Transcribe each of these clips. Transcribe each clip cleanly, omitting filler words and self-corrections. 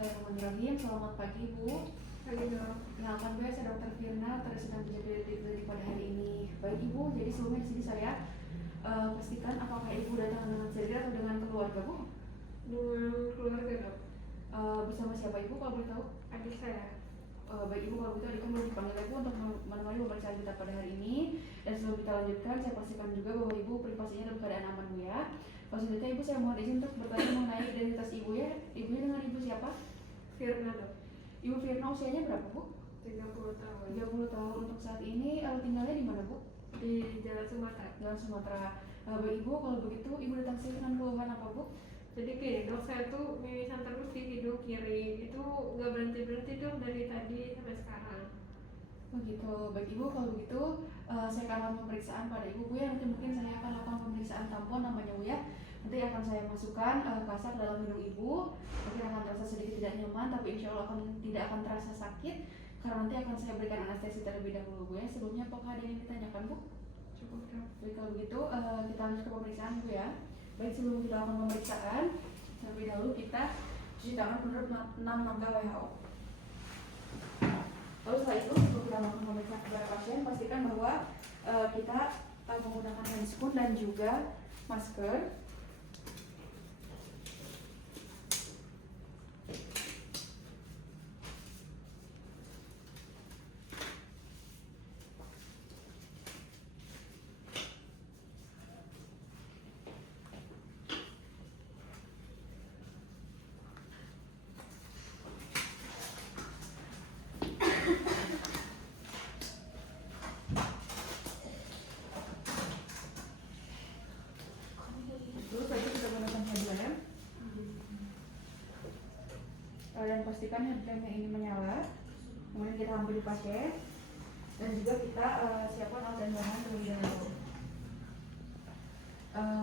Bismillahirrahmanirrahim. Selamat pagi Bu. Pagi dok. Kenalkan Bu, saya Dr. Firna, terasisten penjahit pada hari ini. Baik Ibu, jadi sebelumnya di sini saya pastikan apakah Ibu datang dengan sendiri atau dengan keluarga Bu? Dengan keluarga dok. Bersama siapa Ibu kalau boleh tahu? Adik saya. Baik Ibu, kalau begitu adik boleh dipanggil Ibu untuk menemani pemeriksaan kita pada hari ini. Dan sebelum kita lanjutkan, saya pastikan juga bahwa Ibu privasinya dalam keadaan aman Bu ya. Selanjutnya Ibu, saya mohon izin untuk bertanya mengenai identitas Ibu ya. Ibunya dengan Ibu siapa? Firna dok. Ibu Firna usianya berapa Bu? 30 tahun. 30 tahun. Untuk saat ini tinggalnya di mana Bu? Di Jalan Sumatera. Jalan Sumatera. Baik Ibu, kalau begitu Ibu datang sini dengan keluhan apa Bu? Jadi gini dok, saya tuh mimisan terus di hidung kiri. Itu nggak berhenti dok dari tadi sampai sekarang. Begitu. Baik Ibu, kalau begitu saya akan lakukan pemeriksaan pada Ibu Bu ya. Nanti mungkin saya akan lakukan pemeriksaan tampon namanya Bu ya. Nanti akan saya masukkan kasar dalam hidung Ibu. Mungkin akan terasa sedikit tidak nyaman, tapi insya Allah tidak akan terasa sakit. Karena nanti akan saya berikan anestesi terlebih dahulu Bu ya. Sebelumnya apakah ada yang ditanyakan Bu? Cukup dok. Baik, kalau begitu kita lanjut ke pemeriksaan Bu ya. Baik, sebelum kita lakukan pemeriksaan, terlebih dahulu kita cuci tangan menurut 6 langkah WHO. Lalu setelah itu, sebelum kita melakukan pemeriksaan kepada pasien, pastikan bahwa kita menggunakan handscoon dan juga masker. Terus setelah itu kita gunakan headlamp. Dan pastikan headlampnya ini menyala. Kemudian kita hampiri pasien. Dan juga kita siapkan alat dan bahan terlebih dahulu.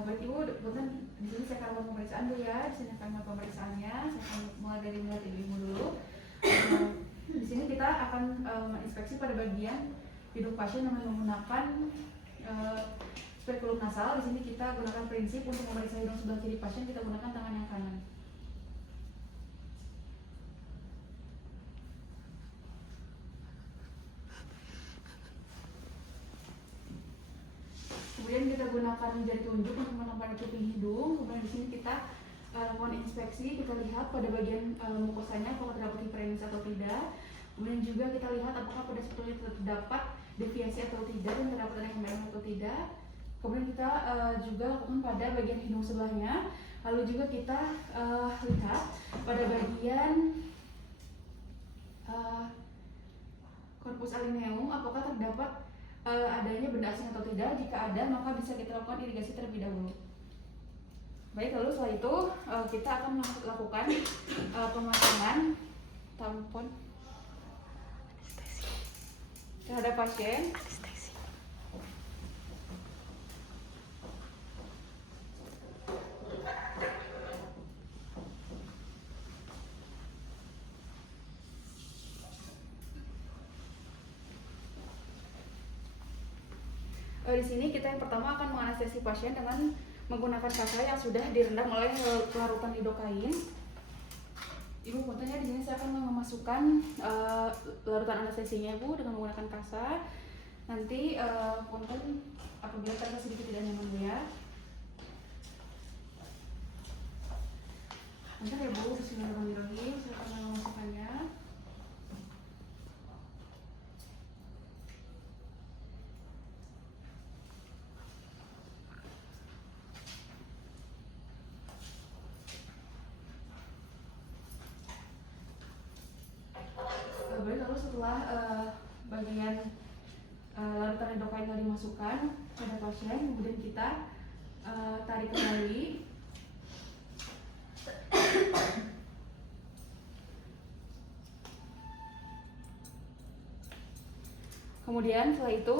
Baik Ibu, kemudian di sini saya akan melakukan pemeriksaan dulu ya. Di sini akan melakukan pemeriksaannya. Saya akan mulai dari melihat Ibu dulu. Di sini kita akan menginspeksi pada bagian hidung pasien dengan menggunakan spekulum nasal. Di sini kita gunakan prinsip untuk memeriksa hidung sebelah kiri pasien, kita gunakan tangan yang kanan. Kemudian kita gunakan jari tunjuk untuk menampar kuping hidung. Kemudian di sini kita lakukan inspeksi, kita lihat pada bagian mukosanya apakah terdapat hiperemesis atau tidak. Kemudian juga kita lihat apakah pada sebetulnya terdapat deviasi atau tidak, dan terdapat yang merah atau tidak. Kemudian kita juga lakukan pada bagian hidung sebelahnya. Lalu juga kita lihat pada bagian korpus alineum apakah terdapat adanya benda asing atau tidak. Jika ada, maka bisa kita lakukan irigasi terlebih dahulu. Baik, lalu setelah itu kita akan melakukan pemasangan tampon terhadap pasien. Di sini kita yang pertama akan menganestesi pasien dengan menggunakan kasa yang sudah direndam oleh larutan lidokain. Ibu fotonya di sini saya akan memasukkan larutan anestesinya Bu dengan menggunakan kasa. Nanti punten apabila terasa sedikit tidak nyaman Bu ya. Bentar ya Bu, bismillahirrahmanirrahim, saya akan memasukkannya. Lalu setelah bagian larutan lidokain tadi dimasukkan pada pasien, kemudian kita tarik kembali. Kemudian setelah itu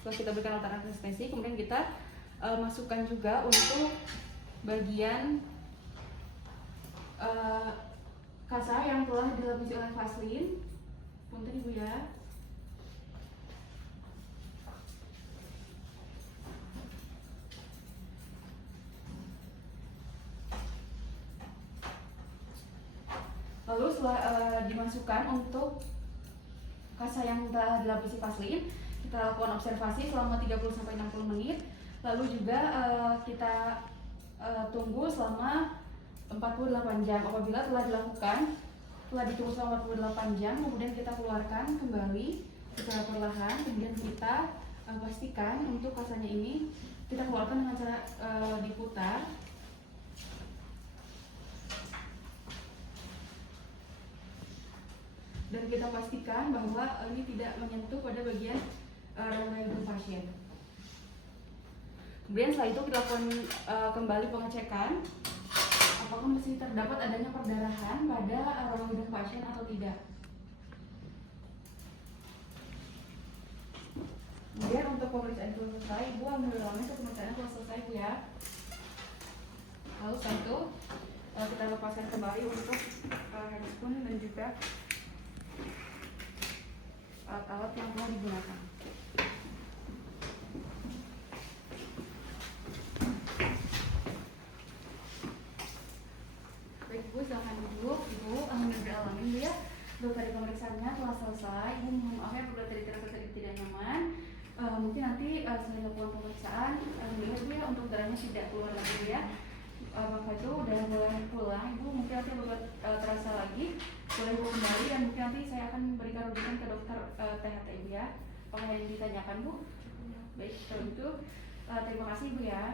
setelah kita berikan larutan anestesi, kemudian kita masukkan juga untuk bagian kasa yang telah dilapisi oleh vaselin. Punten Ibu ya. Lalu setelah dimasukkan untuk kasa yang telah dilapisi vaselin, kita lakukan observasi selama 30-60 menit. Lalu juga kita tunggu selama 48 jam. Apabila telah ditunggu selama 48 jam, kemudian kita keluarkan kembali secara perlahan. Kemudian kita pastikan untuk kasanya ini kita keluarkan dengan cara diputar. Dan kita pastikan bahwa ini tidak menyentuh pada bagian rongga hidung pasien. Kemudian setelah itu kita lakukan kembali pengecekan apakah masih terdapat adanya perdarahan pada rongga hidung pasien atau tidak. Kemudian untuk pemeriksaan itu selesai, Ibu ambil ruangan untuk pemeriksaan telah selesai, Bu ya. Lalu setelah itu kita lepaskan kembali untuk handscoon dan juga alat-alat yang telah digunakan. Baik Bu, silahkan duduk. Ibu, alhamdulillah Bu ya. Untuk tadi pemeriksaannya telah selesai. Ibu mohon maaf ya apabila tadi terasa sedikit tidak nyaman. Mungkin nanti selain lakukan pemeriksaan, alhamdulillah Bu ya untuk darahnya tidak keluar lagi Bu ya. Maka itu udah boleh pulang. Ibu mungkin nanti apabila terasa lagi boleh Bu kembali, dan mungkin nanti saya akan berikan rujukan ke dokter THT Ibu ya. Apa yang ditanyakan Bu? Baik, kalau itu terima kasih Bu ya.